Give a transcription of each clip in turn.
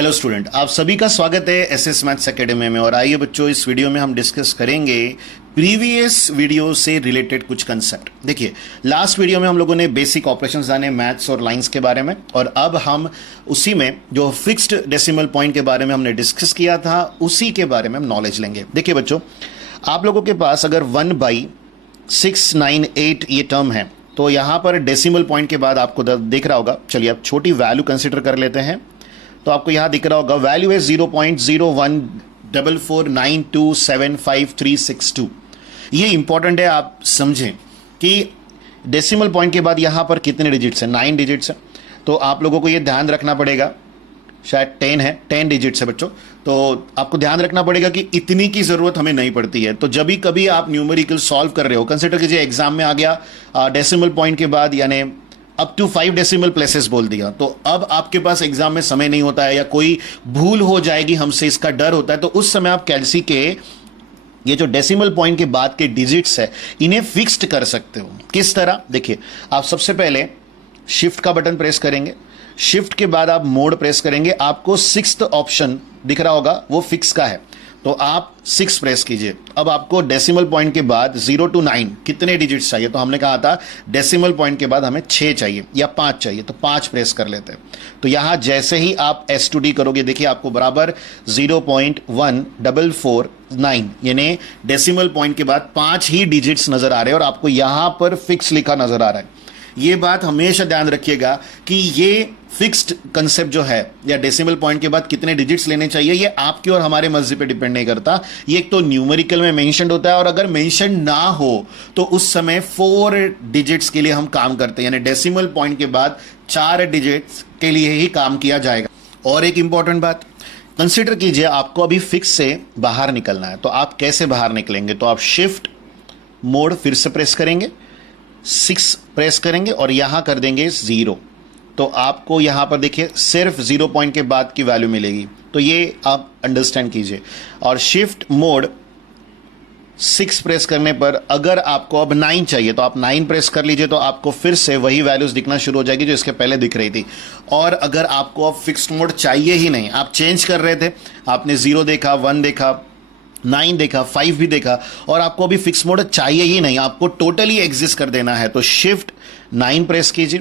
Hello student, आप सभी का स्वागत है एसएस मैथ्स एकेडमी में। और आइए बच्चों, इस वीडियो में हम डिस्कस करेंगे प्रीवियस वीडियो से रिलेटेड कुछ कंसेप्ट। देखिए, लास्ट वीडियो में हम लोगों ने बेसिक ऑपरेशंस जाने मैथ्स और लाइंस के बारे में, और अब हम उसी में जो फिक्स्ड डेसिमल पॉइंट के बारे में हमने डिस्कस किया था उसी के बारे में हम नॉलेज लेंगे। देखिए बच्चों, आप लोगों के पास अगर 1/698 ये टर्म है तो यहाँ पर डेसिमल पॉइंट के बाद आपको दिख रहा होगा। चलिए अब छोटी वैल्यू कंसिडर कर लेते हैं। तो आपको यहां दिख रहा होगा वैल्यू है 0.01449275,362। ये इंपॉर्टेंट है, आप समझें कि डेसिमल पॉइंट के बाद यहां पर कितने डिजिट्स हैं। 9 डिजिट्स हैं, तो आप लोगों को ये ध्यान रखना पड़ेगा। शायद 10 है, 10 डिजिट्स है बच्चों, तो आपको ध्यान रखना पड़ेगा कि इतनी की जरूरत हमें नहीं पड़ती है। तो जब भी कभी आप न्यूमेरिकल सॉल्व कर रहे हो, कंसिडर कीजिए एग्जाम में आ गया डेसिमल पॉइंट के बाद यानी अप टू 5 डेसिमल प्लेसेस बोल दिया, तो अब आपके पास एग्जाम में समय नहीं होता है या कोई भूल हो जाएगी हमसे, इसका डर होता है। तो उस समय आप कैलसी के ये जो डेसिमल पॉइंट के बाद के डिजिट्स है इन्हें फिक्स्ड कर सकते हो। किस तरह? देखिए, आप सबसे पहले शिफ्ट का बटन प्रेस करेंगे, शिफ्ट के बाद आप मोड प्रेस करेंगे, आपको 6th ऑप्शन दिख रहा होगा, वो फिक्स का है, तो आप 6 प्रेस कीजिए। अब आपको डेसिमल पॉइंट के बाद 0 to 9 कितने डिजिट्स चाहिए? तो हमने कहा था डेसिमल पॉइंट के बाद हमें 6 चाहिए या 5 चाहिए, तो 5 प्रेस कर लेते हैं। तो यहां जैसे ही आप S to D करोगे, देखिए आपको बराबर 0.1449 यानी डेसिमल पॉइंट के बाद 5 ही डिजिट्स नजर आ रहे हैं और आपको यहां पर फिक्स लिखा नजर आ रहा है। ये बात हमेशा ध्यान रखिएगा कि ये फिक्स्ड कंसेप्ट जो है या डेसिमल पॉइंट के बाद कितने डिजिट्स लेने चाहिए, ये आपके और हमारे मर्जी पे डिपेंड नहीं करता। ये एक तो न्यूमेरिकल में मेंशन होता है, और अगर मेंशन ना हो तो उस समय 4 डिजिट्स के लिए हम काम करते हैं, यानी डेसिमल पॉइंट के बाद 4 डिजिट्स के लिए ही काम किया जाएगा। और एक इंपॉर्टेंट बात कंसिडर कीजिए, आपको अभी फिक्स से बाहर निकलना है, तो आप कैसे बाहर निकलेंगे? तो आप शिफ्ट मोड फिर से प्रेस करेंगे, 6 प्रेस करेंगे और यहां कर देंगे 0, तो आपको यहां पर देखिए सिर्फ 0 पॉइंट के बाद की वैल्यू मिलेगी। तो ये आप अंडरस्टैंड कीजिए। और शिफ्ट मोड 6 प्रेस करने पर अगर आपको अब 9 चाहिए तो आप 9 प्रेस कर लीजिए, तो आपको फिर से वही वैल्यूज दिखना शुरू हो जाएगी जो इसके पहले दिख रही थी। और अगर आपको अब फिक्स्ड मोड चाहिए ही नहीं, आप चेंज कर रहे थे, आपने 0 देखा, 1 देखा, 9 देखा, 5 भी देखा, और आपको अभी फिक्स मोड चाहिए ही नहीं, आपको टोटली एग्जिस्ट कर देना है, तो शिफ्ट 9 प्रेस कीजिए,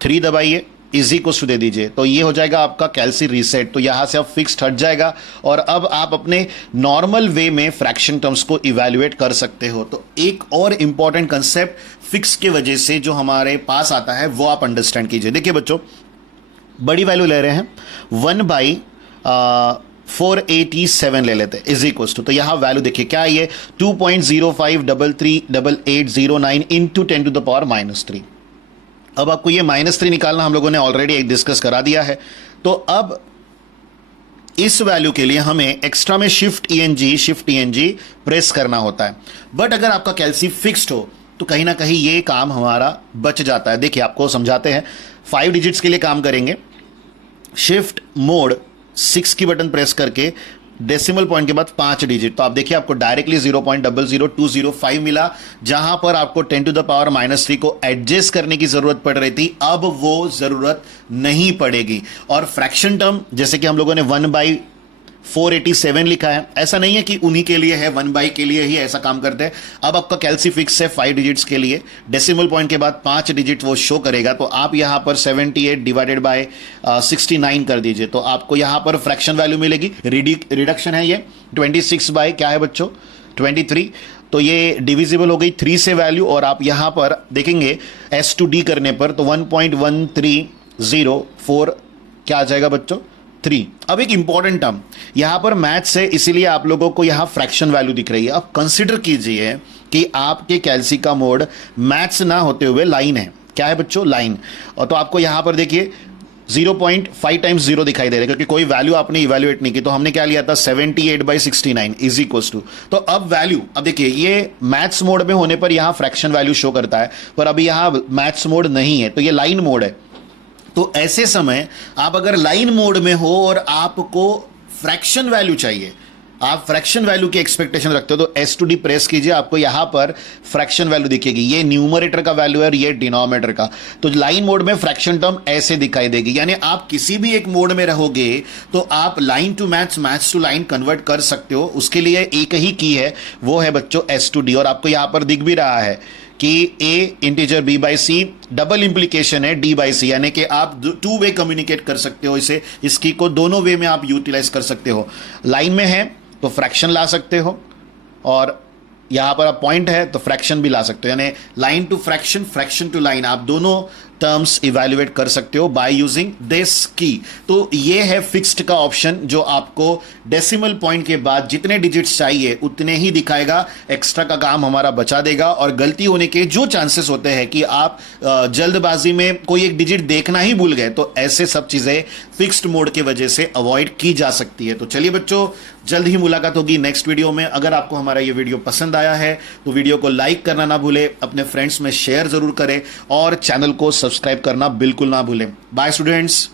3 दबाइए, इजी को दे दीजिए, तो ये हो जाएगा आपका कैलसी रीसेट। तो यहां से अब फिक्स्ड हट जाएगा और अब आप अपने नॉर्मल वे में फ्रैक्शन टर्म्स को इवैल्यूएट कर सकते हो। तो एक और इंपॉर्टेंट कंसेप्ट फिक्स के वजह से जो हमारे पास आता है वो आप अंडरस्टैंड कीजिए। देखिए बच्चों, बड़ी वैल्यू ले रहे हैं, 1/487 ले लेते हैं इज इक्वल्स टू, तो यहां वैल्यू देखिए क्या है, ये 2.05338809 इंटू 10⁻³ अब आपको ये -3 निकालना हम लोगों ने ऑलरेडी एक डिस्कस करा दिया है। तो अब इस वैल्यू के लिए हमें एक्स्ट्रा में शिफ्ट ENG प्रेस करना होता है। बट अगर आपका कैलसी फिक्स्ड हो तो कहीं ना कहीं ये काम हमारा बच जाता है। देखिए आपको समझाते हैं, 5 डिजिट्स के लिए काम करेंगे, शिफ्ट मोड 6 की बटन प्रेस करके डेसिमल पॉइंट के बाद 5 डिजिट, तो आप देखिए आपको डायरेक्टली 0.00205 मिला, जहां पर आपको 10⁻³ को एडजस्ट करने की जरूरत पड़ रही थी, अब वो जरूरत नहीं पड़ेगी। और फ्रैक्शन टर्म जैसे कि हम लोगों ने 1/487 लिखा है, ऐसा नहीं है कि उन्हीं के लिए है, 1 के लिए ही ऐसा काम करते हैं। अब आपका कैलसी फिक्स है 5 डिजिट्स के लिए, डेसिमल पॉइंट के बाद 5 डिजिट वो शो करेगा, तो आप यहां पर 78 डिवाइडेड बाय 69 कर दीजिए, तो आपको यहां पर फ्रैक्शन वैल्यू मिलेगी। रिडक्शन है ये 26 बाय क्या है बच्चों, 23, तो ये डिविजिबल हो गई 3 से वैल्यू, और आप यहां पर देखेंगे S to D करने पर तो 1.1304 क्या आ जाएगा बच्चों, 3। अब एक इंपॉर्टेंट टर्म यहां पर मैथ्स है, इसीलिए आप लोगों को यहां फ्रैक्शन वैल्यू दिख रही है। अब कंसिडर कीजिए कि आपके कैलसी का मोड मैथ्स ना होते हुए लाइन है, क्या है बच्चों, लाइन, और तो आपको यहां पर देखिए 0.5 टाइम्स 0 दिखाई दे रहा है, क्योंकि कोई वैल्यू आपने इवैल्यूएट नहीं की, तो हमने क्या लिया था 78/69 इज इक्वल्स टू, तो अब वैल्यू, अब देखिए ये मैथ्स मोड में होने पर यहां फ्रैक्शन वैल्यू शो करता है, पर अभी यहां मैथ्स मोड नहीं है, तो ये लाइन मोड है। तो ऐसे समय आप अगर लाइन मोड में हो और आपको फ्रैक्शन वैल्यू चाहिए, आप फ्रैक्शन वैल्यू की एक्सपेक्टेशन रखते हो तो एस टू डी प्रेस कीजिए, आपको यहां पर फ्रैक्शन वैल्यू दिखेगी। ये न्यूमरेटर का वैल्यू है और ये डिनोमिनेटर का। तो लाइन मोड में फ्रैक्शन टर्म ऐसे दिखाई देगी, यानी आप किसी भी एक मोड में रहोगे तो आप line to maths, maths to line convert कर सकते हो। उसके लिए एक ही की है, वो है बच्चों एस टू डी। और आपको यहां पर दिख भी रहा है कि A integer B by C, double implication है डी बाई सी, यानी कि आप टू वे कम्युनिकेट कर सकते हो इसे, इसकी को दोनों वे में आप यूटिलाइज कर सकते हो। लाइन में है तो फ्रैक्शन ला सकते हो, और यहां पर आप पॉइंट है तो फ्रैक्शन भी ला सकते हो, यानी line to fraction, fraction to line, आप दोनों टर्म्स इवैल्यूएट कर सकते हो बाय यूजिंग दिस की। तो ये है फिक्स्ड का ऑप्शन, जो आपको डेसिमल पॉइंट के बाद जितने डिजिट्स चाहिए उतने ही दिखाएगा, एक्स्ट्रा का काम हमारा बचा देगा। और गलती होने के जो चांसेस होते हैं कि आप जल्दबाजी में कोई एक डिजिट देखना ही भूल गए, तो ऐसे सब चीजें फिक्स्ड मोड की वजह से अवॉइड की जा सकती है। तो चलिए बच्चों, जल्द ही मुलाकात होगी नेक्स्ट वीडियो में। अगर आपको हमारा ये वीडियो पसंद आया है तो वीडियो को लाइक करना ना भूले, अपने फ्रेंड्स में शेयर जरूर करें और चैनल को सब्सक्राइब करना बिल्कुल ना भूलें। Bye students.